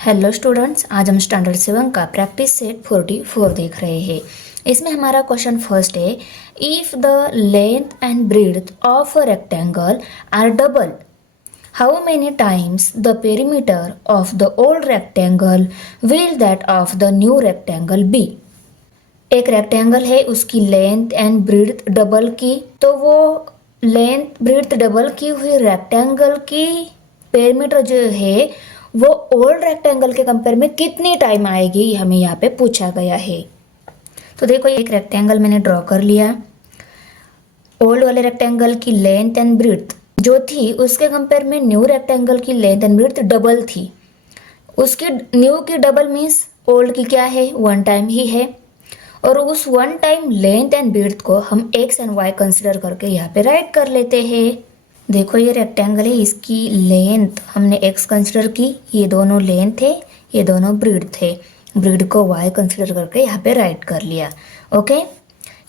Hello students, आज हम standard 7 का प्रैक्टिस सेट 44 देख रहे हैं। इसमें हमारा क्वेश्चन फर्स्ट है, if the length and breadth of a rectangle are double, how many times the perimeter of the old rectangle will that of the new rectangle be. एक rectangle है, उसकी length and breadth double की, तो वो length breadth double की हुई rectangle की perimeter जो है वो ओल्ड रेक्टेंगल के कंपेयर में कितनी टाइम आएगी, हमें यहाँ पे पूछा गया है। तो देखो, एक रेक्टेंगल मैंने ड्रॉ कर लिया। ओल्ड वाले रेक्टेंगल की लेंथ एंड ब्रेड्थ जो थी उसके कंपेयर में न्यू रेक्टेंगल की लेंथ एंड ब्रेड्थ डबल थी। उसकी न्यू की डबल मीन्स ओल्ड की क्या है, वन टाइम ही है। और उस one time length and breadth को हम एक्स एंड वाई कंसिडर करके यहाँ पे राइट कर लेते हैं। देखो, ये रेक्टेंगल है, इसकी लेंथ हमने x कंसिडर की, ये दोनों लेंथ है, ये दोनों ब्रेड थे। ब्रेड को y कंसिडर करके यहाँ पे राइट कर लिया। ओके,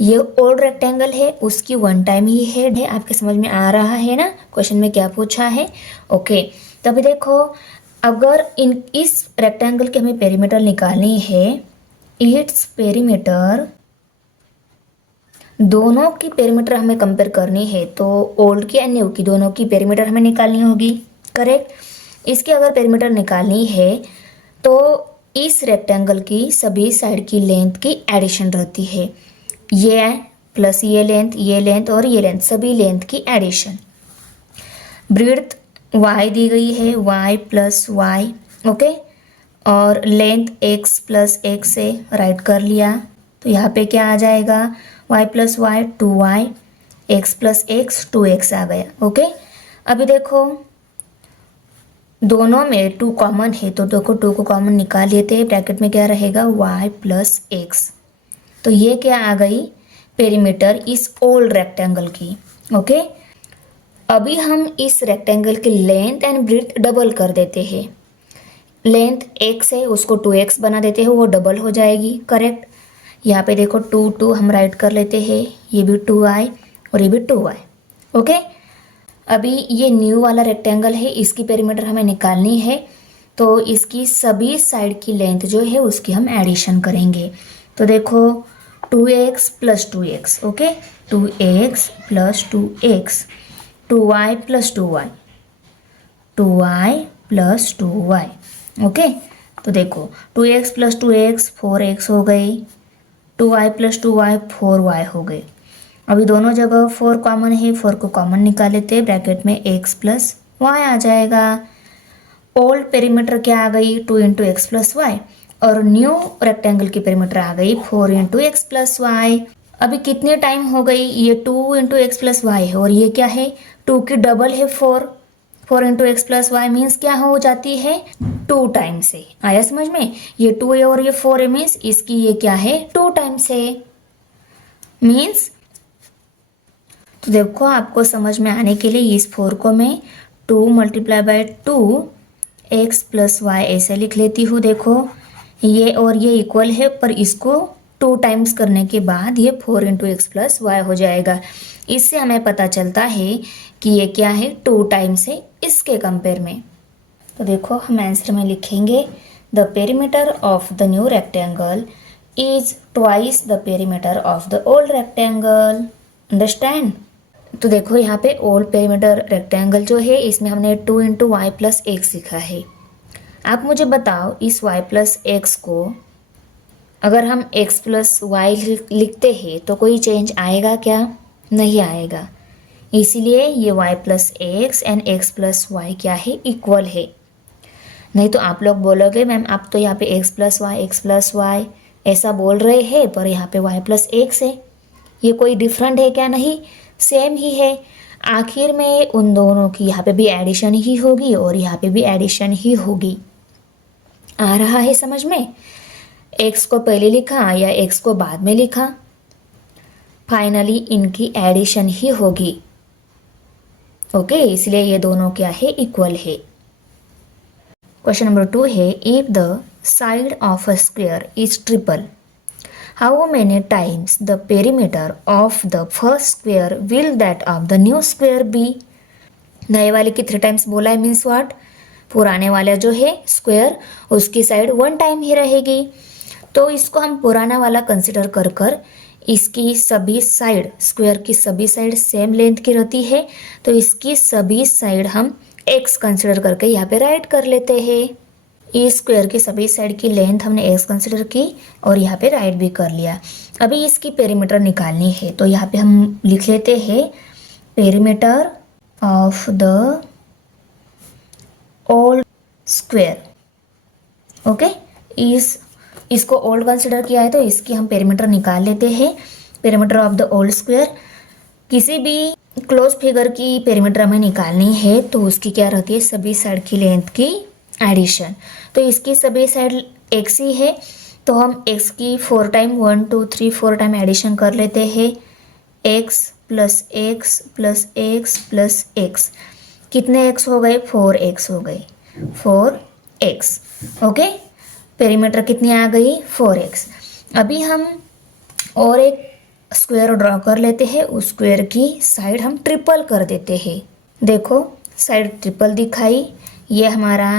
ये ओल्ड रेक्टेंगल है, उसकी वन टाइम ही है। आपके समझ में आ रहा है ना क्वेश्चन में क्या पूछा है। ओके, तभी देखो, अगर इस रेक्टेंगल की हमें पेरीमीटर निकालनी है, इट्स पेरीमीटर, दोनों की पेरीमीटर हमें कंपेयर करनी है, तो ओल्ड की एंड न्यू की दोनों की पेरीमीटर हमें निकालनी होगी। करेक्ट। इसकी अगर पेरीमीटर निकालनी है तो इस रेक्टेंगल की सभी साइड की लेंथ की एडिशन रहती है। ये प्लस ये लेंथ और ये लेंथ, सभी लेंथ की एडिशन। ब्रेड्थ y दी गई है, y प्लस वाई, ओके, और लेंथ x प्लस एक्स से राइट कर लिया। तो यहाँ पे क्या आ जाएगा, y plus y 2y, x plus x 2x आ गया। ओके, अभी देखो दोनों में 2 कॉमन है, तो देखो 2 को कॉमन निकाल लेते हैं। ब्रैकेट में क्या रहेगा, y प्लस एक्स। तो ये क्या आ गई, पेरीमीटर इस ओल्ड रेक्टेंगल की। ओके, अभी हम इस रेक्टेंगल की लेंथ एंड ब्रेड्थ डबल कर देते हैं। लेंथ x है, उसको 2x बना देते हैं, वो डबल हो जाएगी। करेक्ट। यहाँ पे देखो 2 हम राइट कर लेते हैं, ये भी 2i और ये भी 2y। ओके, अभी ये न्यू वाला रेक्टेंगल है, इसकी पेरीमीटर हमें निकालनी है, तो इसकी सभी साइड की लेंथ जो है उसकी हम एडिशन करेंगे। तो देखो 2x plus 2x, okay, 2x plus 2x, 2y plus 2y, 2y plus 2y। Okay, तो देखो 2x प्लस 2x 4x हो गई, 2y प्लस 2y 4y हो गए। अभी दोनों जगह 4 कॉमन है, 4 को कॉमन निकाल लेते हैं। ब्रैकेट में x प्लस वाई आ जाएगा। ओल्ड पेरीमीटर क्या आ गई, 2 इंटू एक्स प्लस वाई, और न्यू रेक्टेंगल की पेरीमीटर आ गई 4 इंटू एक्स प्लस वाई। अभी कितने टाइम हो गई, ये 2 इंटू एक्स प्लस वाई है, और ये क्या है, 2 की डबल है 4 into x plus y means क्या हो जाती है, 2 टाइम से। आया समझ में, ये 2 है और ये 4 है मीन्स इसकी ये क्या है, 2 टाइम्स है मीन्स। तो देखो, आपको समझ में आने के लिए इस 4 को मैं 2 multiply by 2 x plus y ऐसे लिख लेती हूँ। देखो, ये और ये इक्वल है, पर इसको 2 टाइम्स करने के बाद ये 4 इंटू एक्स प्लस वाई हो जाएगा। इससे हमें पता चलता है कि ये क्या है, 2 टाइम्स है इसके कंपेयर में। तो देखो, हम आंसर में लिखेंगे the perimeter of the new rectangle is twice the perimeter of the old rectangle. Understand. तो देखो, यहाँ पे ओल्ड पेरीमीटर रेक्टेंगल जो है इसमें हमने 2 इंटू वाई प्लस एक्स लिखा है। आप मुझे बताओ, इस y प्लस एक्स को अगर हम x प्लस वाई लिखते हैं तो कोई चेंज आएगा क्या, नहीं आएगा। इसीलिए ये y plus x and x plus y क्या है, इक्वल है। नहीं तो आप लोग बोलोगे मैम आप तो यहाँ पे x प्लस वाई ऐसा बोल रहे हैं, पर यहाँ पे y प्लस एक्स है, ये कोई डिफरेंट है क्या, नहीं, सेम ही है। आखिर में उन दोनों की यहाँ पे भी एडिशन ही होगी और यहाँ पे भी एडिशन ही होगी। आ रहा है समझ में, x को पहले लिखा या x को बाद में लिखा, फाइनली इनकी एडिशन ही होगी। ओके, इसलिए ये दोनों क्या है, इक्वल है। क्वेश्चन नंबर 2 है, if the side of a square is triple, how many times the perimeter of the first square will that of the new square be. नए वाले की 3 टाइम्स बोला है मीन्स व्हाट, पुराने वाला जो है स्क्वायर उसकी साइड 1 टाइम ही रहेगी। तो इसको हम पुराना वाला कंसिडर कर कर इसकी सभी साइड स्क्वायर की सभी साइड सेम लेंथ की रहती है, तो इसकी सभी साइड हम x कंसिडर करके यहाँ पे राइट कर लेते हैं। इस स्क्वायर की सभी साइड की लेंथ हमने x कंसिडर की और यहाँ पे राइट भी कर लिया। अभी इसकी पेरीमीटर निकालनी है, तो यहाँ पे हम लिख लेते हैं perimeter of the old square. Okay, इसको ओल्ड कंसिडर किया है तो इसकी हम पेरीमीटर निकाल लेते हैं। Perimeter of the old square, किसी भी क्लोज फिगर की पेरीमीटर हमें निकालनी है तो उसकी क्या रहती है, सभी साइड की लेंथ की एडिशन। तो इसकी सभी साइड x ही है, तो हम x की 4 टाइम 1 2 3 4 टाइम एडिशन कर लेते हैं। x plus x plus x plus x, कितने x हो गए, 4x हो गए, 4x। ओके, पेरीमीटर कितनी आ गई, 4x। अभी हम और एक स्क्वायर ड्रॉ कर लेते हैं, उस स्क्वायर की साइड हम ट्रिपल कर देते हैं। देखो साइड ट्रिपल दिखाई, ये हमारा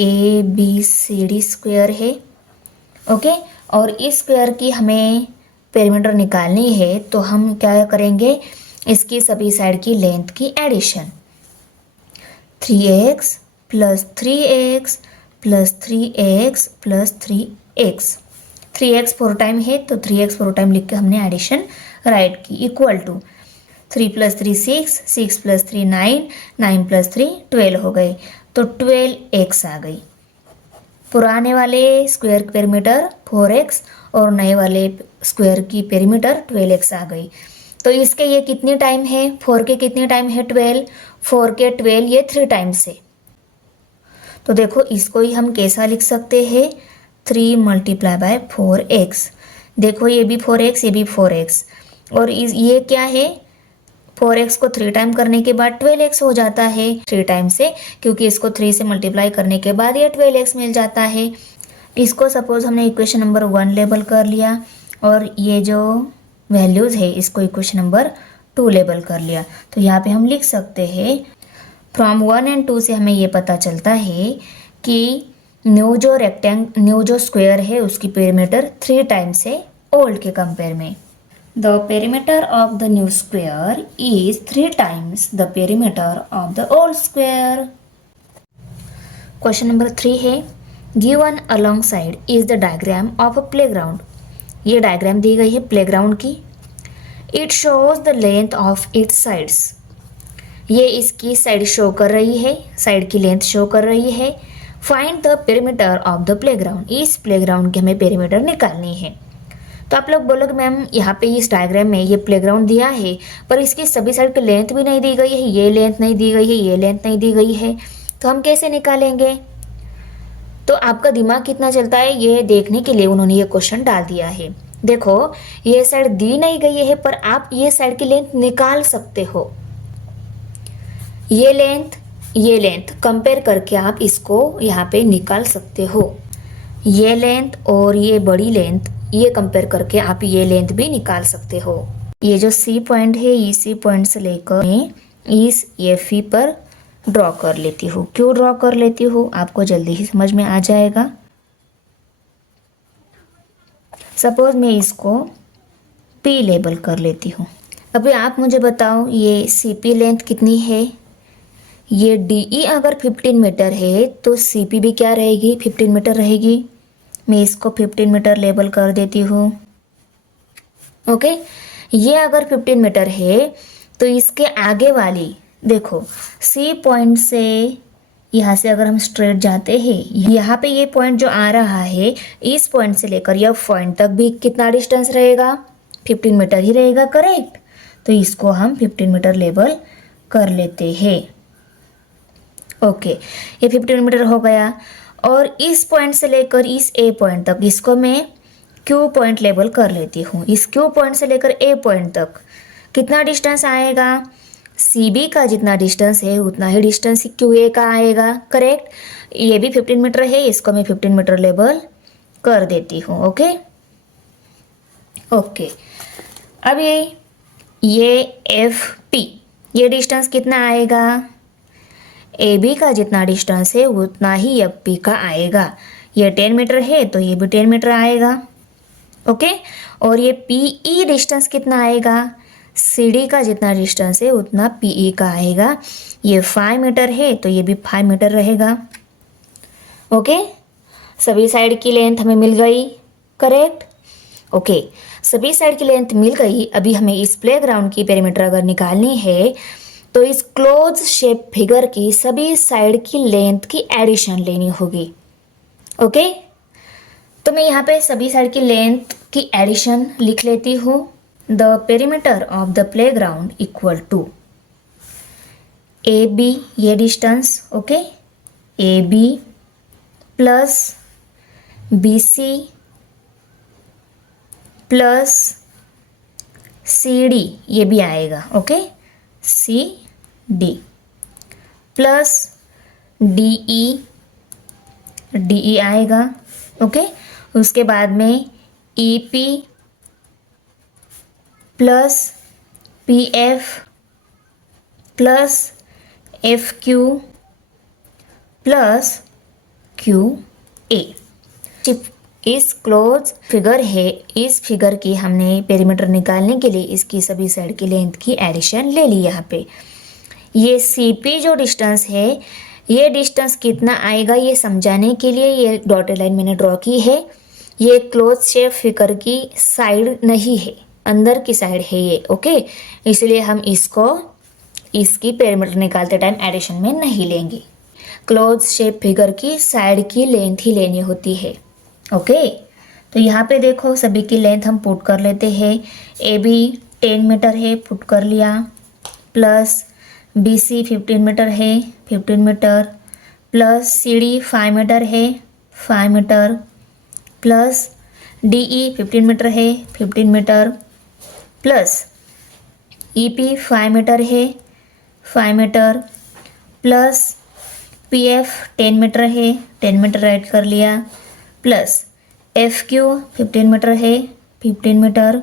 ABCD स्क्वायर है। ओके, और इस स्क्वायर की हमें पेरीमीटर निकालनी है, तो हम क्या करेंगे, इसकी सभी साइड की लेंथ की addition. 3x plus 3x plus 3x plus 3x, 3x 4 time है तो 3x 4 टाइम लिख के हमने एडिशन राइट की, equal to 3 plus 3 6, 6 plus 3 9, 9 plus 3 12 हो गए, तो 12x आ गई। पुराने वाले स्क्वायर की पेरीमीटर 4x और नए वाले स्क्वायर की पेरीमीटर 12x आ गई। तो इसके ये कितनी टाइम है, 4 के कितनी टाइम है, 12, 4 के 12 ये 3 टाइम्स है। तो देखो इसको ही हम कैसा लिख सकते हैं, 3 मल्टीप्लाई बाय 4x। देखो ये भी 4x ये भी 4x, और ये क्या है, 4x को 3 टाइम करने के बाद 12x हो जाता है 3 टाइम से, क्योंकि इसको 3 से मल्टीप्लाई करने के बाद ये 12x मिल जाता है। इसको सपोज हमने इक्वेशन नंबर 1 लेबल कर लिया, और ये जो वैल्यूज़ है इसको इक्वेशन नंबर 2 लेबल कर लिया। तो यहाँ पे हम लिख सकते हैं, फ्रॉम 1 एंड 2 से हमें ये पता चलता है कि न्यू जो स्क्वायर है उसकी पेरीमीटर 3 टाइम्स है ओल्ड के कंपेयर में। The perimeter of the new square is 3 times the perimeter of the old square. Question number 3 है, given along side is the diagram of a playground. ये diagram दी गई है playground की। It shows the length of its sides, ये इसकी side show कर रही है, साइड की लेंथ शो कर रही है। Find the perimeter of the playground, इस प्लेग्राउंड की हमें पेरीमीटर निकालनी है। तो आप लोग बोलोगे मैम यहाँ पे इस डायग्राम में ये प्लेग्राउंड दिया है पर इसकी सभी साइड की लेंथ भी नहीं दी गई है, ये लेंथ नहीं दी गई है, ये लेंथ नहीं दी गई है, तो हम कैसे निकालेंगे। तो आपका दिमाग कितना चलता है ये देखने के लिए उन्होंने ये क्वेश्चन डाल दिया है। देखो ये साइड दी नहीं गई है पर आप ये साइड की लेंथ निकाल सकते हो। ये लेंथ कंपेयर करके आप इसको यहाँ पे निकाल सकते हो। ये लेंथ और ये बड़ी लेंथ ये कंपेयर करके आप ये लेंथ भी निकाल सकते हो। ये जो C पॉइंट है इसी पॉइंट से लेकर मैं इस FE पर ड्रॉ कर लेती हूँ। क्यों ड्रॉ कर लेती हूँ आपको जल्दी ही समझ में आ जाएगा। सपोज मैं इसको P लेबल कर लेती हूँ। अभी आप मुझे बताओ ये CP लेंथ कितनी है। ये DE अगर 15 मीटर है तो CP भी क्या रहेगी, 15 मीटर रहेगी। मैं इसको 15 मीटर लेबल कर देती हूँ। ओके, ये अगर 15 मीटर है तो इसके आगे वाली देखो C पॉइंट से यहाँ से अगर हम स्ट्रेट जाते हैं, यहाँ पे ये पॉइंट जो आ रहा है इस पॉइंट से लेकर यह पॉइंट तक भी कितना डिस्टेंस रहेगा, 15 मीटर ही रहेगा, करेक्ट। तो इसको हम 15 मीटर लेबल कर लेते हैं। ओके, ये 15 मीटर हो गया। और इस पॉइंट से लेकर इस A पॉइंट तक इसको मैं Q पॉइंट लेबल कर लेती हूँ। इस Q पॉइंट से लेकर A पॉइंट तक कितना डिस्टेंस आएगा, CB का जितना डिस्टेंस है उतना ही डिस्टेंस QA का आएगा, करेक्ट। ये भी 15 मीटर है, इसको मैं 15 मीटर लेबल कर देती हूँ। ओके ओके, अब ये FP ये डिस्टेंस कितना आएगा, ए बी का जितना डिस्टेंस है उतना ही एफ पी का आएगा। ये 10 मीटर है तो ये भी 10 मीटर आएगा। ओके, और ये पी ई डिस्टेंस कितना आएगा, सी डी का जितना डिस्टेंस है उतना पी ई का आएगा। ये 5 मीटर है तो ये भी 5 मीटर रहेगा। ओके, सभी साइड की लेंथ हमें मिल गई, करेक्ट। ओके, सभी साइड की लेंथ मिल गई। अभी हमें इस प्लेग्राउंड की पेरीमीटर अगर निकालनी है तो इस क्लोज शेप फिगर की सभी साइड की लेंथ की एडिशन लेनी होगी। ओके, तो मैं यहाँ पे सभी साइड की लेंथ की एडिशन लिख लेती हूँ। The perimeter of the playground equal to A B, ये distance, okay, A B plus B C plus C D, ये भी आएगा, okay, C D plus D E आएगा। ओके, उसके बाद में E P plus P F plus F Q plus Q A. इस close figure है, इस फिगर की हमने पेरीमीटर निकालने के लिए इसकी सभी साइड की लेंथ की एडिशन ले ली। यहाँ पे ये सी पी जो डिस्टेंस है, ये डिस्टेंस कितना आएगा ये समझाने के लिए ये डॉटेड लाइन मैंने ड्रॉ की है। ये क्लोज शेप फिगर की साइड नहीं है, अंदर की साइड है ये, ओके, इसलिए हम इसको इसकी पेरीमीटर निकालते टाइम एडिशन में नहीं लेंगे। क्लोज शेप फिगर की साइड की लेंथ ही लेनी होती है। ओके, तो यहाँ पे देखो सभी की लेंथ हम पुट कर लेते हैं। ए बी 10 मीटर है, पुट कर लिया, प्लस बी सी 15 मीटर है, 15 metre, plus C D 5 metre है, 5 metre, plus D E 15 metre है, 15 metre, plus E P 5 metre है, 5 metre, plus P F 10 metre है, 10 मीटर राइट कर लिया, प्लस एफ क्यू 15 मीटर है, 15 मीटर,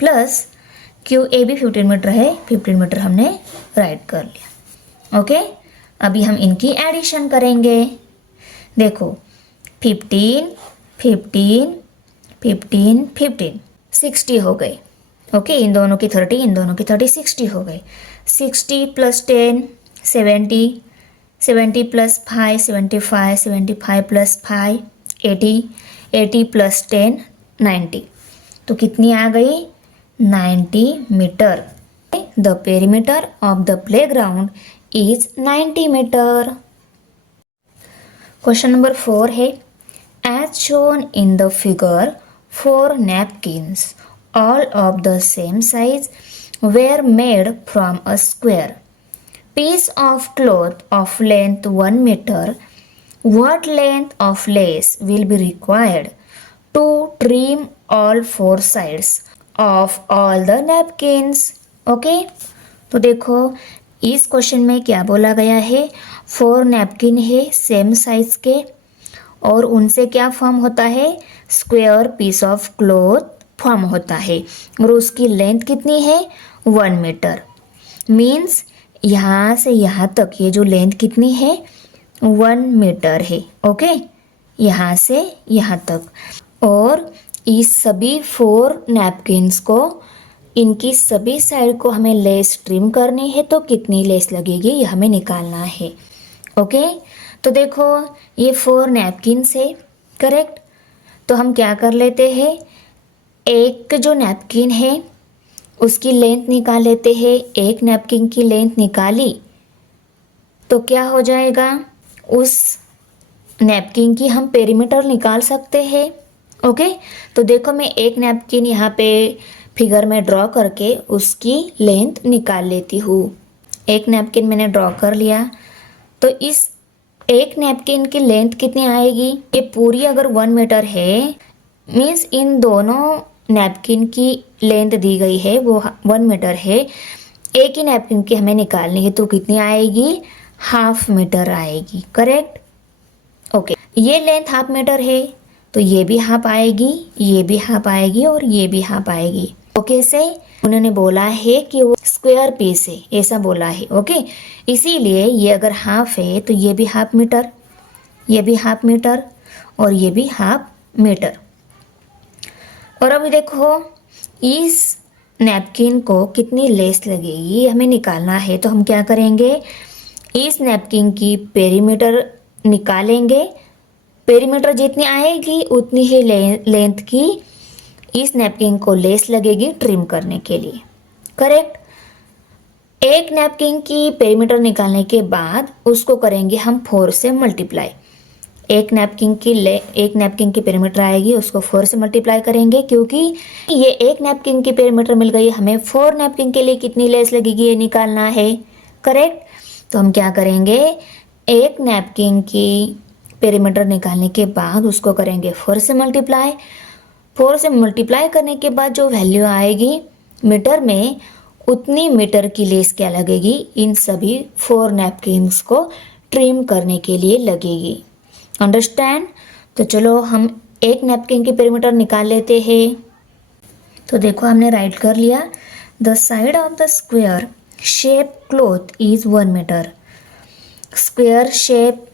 प्लस क्यू ए भी 15 metre है, 15 मीटर हमने राइट कर लिया। ओके, अभी हम इनकी एडिशन करेंगे। देखो 15 15 15 15 60 हो गए। ओके, इन दोनों की 30, इन दोनों की 30, 60 हो गए। 60 प्लस 10 70, 70 प्लस 5 75, 75 प्लस 5 80, 80 प्लस 10 90, तो कितनी आ गई 90 metre. The perimeter of the playground is 90 metre. Question number 4 है, as shown in the figure 4 napkins all of the same size were made from a square piece of cloth of length 1 meter. What length of lace will be required to trim all 4 sides of all the napkins? Okay, तो देखो इस question में क्या बोला गया है, 4 napkin है same size के और उनसे क्या फॉर्म होता है, square piece of cloth form होता है और उसकी लेंथ कितनी है 1 मीटर। मीन्स यहाँ से यहाँ तक ये जो लेंथ कितनी है 1 मीटर है। ओके, यहाँ से यहाँ तक, और इस सभी 4 नैपकिन्स को इनकी सभी साइड को हमें लेस ट्रिम करनी है तो कितनी लेस लगेगी ये हमें निकालना है। ओके, तो देखो ये 4 नैपकिन्स है, करेक्ट। तो हम क्या कर लेते हैं, एक जो नैपकिन है उसकी लेंथ निकाल लेते हैं। एक नैपकिन की लेंथ निकाली तो क्या हो जाएगा, उस नैपकिन की हम पेरीमीटर निकाल सकते हैं। ओके, तो देखो मैं एक नैपकिन यहाँ पे फिगर में ड्रॉ करके उसकी लेंथ निकाल लेती हूँ। एक नैपकिन मैंने ड्रॉ कर लिया, तो इस एक नैपकिन की लेंथ कितनी आएगी, ये पूरी अगर 1 मीटर है मीन्स इन दोनों नैपकिन की लेंथ दी गई है वो 1 मीटर है। एक ही नैपकिन की हमें निकालनी है तो कितनी आएगी, ½ मीटर आएगी, करेक्ट। ओके, ये लेंथ ½ मीटर है तो ये भी हाफ आएगी, ये भी हाफ आएगी और ये भी हाफ आएगी। ओके से उन्होंने बोला है कि वो स्क्वायर पीस है, ऐसा बोला है। ओके, इसीलिए ये अगर हाफ है तो ये भी हाफ मीटर, ये भी हाफ मीटर और ये भी हाफ मीटर। और अभी देखो इस नैपकिन को कितनी लेस लगेगी हमें निकालना है, तो हम क्या करेंगे, इस नैपकिन की पेरीमीटर निकालेंगे। पेरीमीटर जितनी आएगी उतनी ही लेंथ की इस नैपकिन को लेस लगेगी ट्रिम करने के लिए। करेक्ट। एक नैपकिन की पेरीमीटर निकालने के बाद उसको करेंगे हम 4 से मल्टीप्लाई। एक नैपकिन की पेरीमीटर आएगी, उसको 4 से मल्टीप्लाई करेंगे, क्योंकि ये एक नैपकिन की पेरीमीटर मिल गई, हमें 4 नैपकिन के लिए कितनी लेस लगेगी ये निकालना है। करेक्ट। तो हम क्या करेंगे, एक नैपकिन की पेरीमीटर निकालने के बाद उसको करेंगे 4 से मल्टीप्लाई। 4 से मल्टीप्लाई करने के बाद जो वैल्यू आएगी मीटर में, उतनी मीटर की लेस क्या लगेगी, इन सभी 4 नैपकिन्स को ट्रिम करने के लिए लगेगी। अंडरस्टैंड। तो चलो हम एक नैपकिन की पेरीमीटर निकाल लेते हैं। तो देखो हमने राइट कर लिया, the side of the square shape cloth is 1 metre. Square shape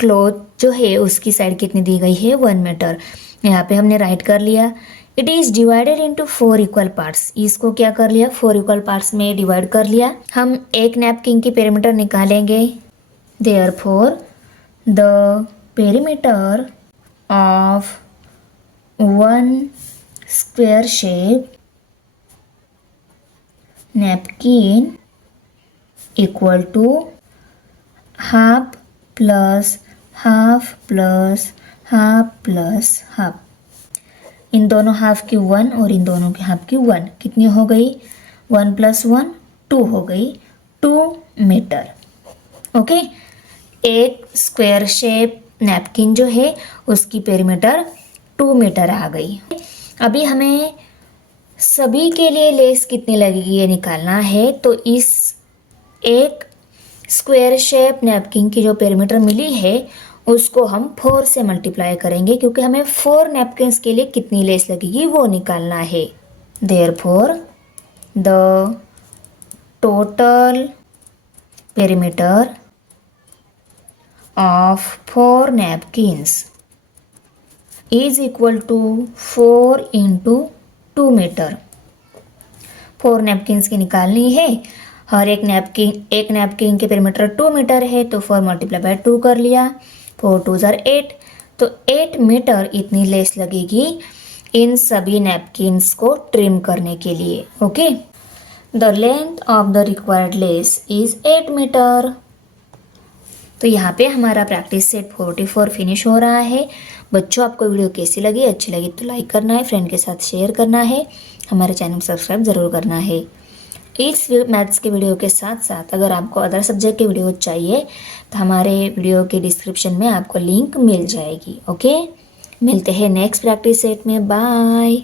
cloth जो है उसकी साइड कितनी दी गई है, 1 मीटर। यहाँ पे हमने राइट कर लिया। It is divided into 4 equal parts. इसको क्या कर लिया, 4 इक्वल पार्ट्स में डिवाइड कर लिया। हम एक नैपकिन की पेरीमीटर निकालेंगे। Therefore the perimeter of 1 square shape napkin equal to half plus half plus half plus half. इन दोनों हाफ की 1 और इन दोनों के हाफ की 1 कितनी हो गई, 1 + 1 2 हो गई, 2 मीटर। ओके, एक स्क्वायर शेप नैपकिन जो है उसकी पेरीमीटर 2 मीटर आ गई। अभी हमें सभी के लिए लेस कितनी लगेगी ये निकालना है। तो इस एक स्क्वायर शेप नैपकिन की जो पेरीमीटर मिली है उसको हम 4 से मल्टीप्लाई करेंगे, क्योंकि हमें 4 नैपकिन्स के लिए कितनी लेस लगेगी वो निकालना है। Therefore the total perimeter of 4 napkins is equal to 4 × 2 metre. 4 napkins की निकालनी है। हर एक नैपकिन के पेरीमीटर 2 मीटर है, तो 4 × 2 कर लिया, 4 × 2 = 8। तो 8 मीटर इतनी लेस लगेगी इन सभी नैपकिन्स को ट्रिम करने के लिए। Okay, the length of the required lace is 8 metre. तो यहाँ पे हमारा प्रैक्टिस सेट 44 फिनिश हो रहा है। बच्चों, आपको वीडियो कैसी लगी, अच्छी लगी तो लाइक करना है, फ्रेंड के साथ शेयर करना है, हमारे चैनल को सब्सक्राइब ज़रूर करना है। इस मैथ्स के वीडियो के साथ साथ अगर आपको अदर सब्जेक्ट के वीडियो चाहिए तो हमारे वीडियो के डिस्क्रिप्शन में आपको लिंक मिल जाएगी। ओके, मिलते हैं नेक्स्ट प्रैक्टिस सेट में। बाय।